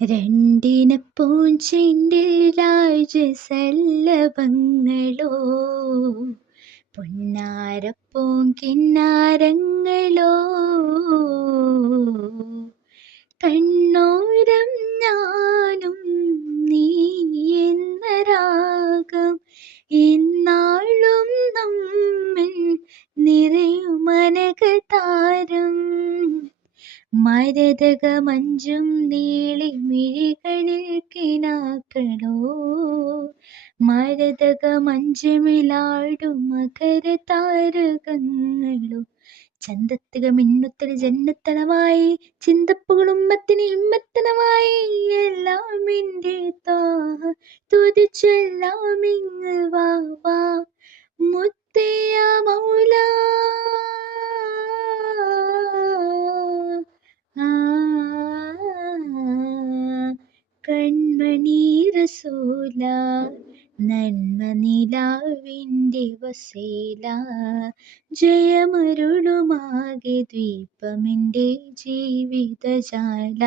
രണ്ടിനപ്പൂഞ്ചിണ്ടിൽ രാജസല്ലഭങ്ങളോ, പൊന്നാരപ്പൂങ്കിന്നാരങ്ങളോ, കണ്ണോരം ഞാനും നീ എന്ന രാഗം എന്നാളും നമ്മിൽ നിറയുമനകതാരം. മരതകമഞ്ചും നീളി മിഴികളിൽ കിനാക്കളോ, മരതകമഞ്ചമിലാടും മകരതാരകങ്ങളോ, ചന്തത്തിക മിന്നുത്തൽ ജന്നത്തണമായി ചിന്തപ്പുകളുമ്മത്തിന് ഇമ്മത്തണമായി. എല്ലാം എൻ്റെ താഹ തുതിച്ചെല്ലാം ഇങ്ങ് വാ വാ മുത്തയ്യ മൗല. കൺമണി റസൂല നന്മ നിലാവിൻ്റെ വസീല, ജയമരുളുമാകെ ദ്വീപമെൻ്റെ ജീവിതജാല.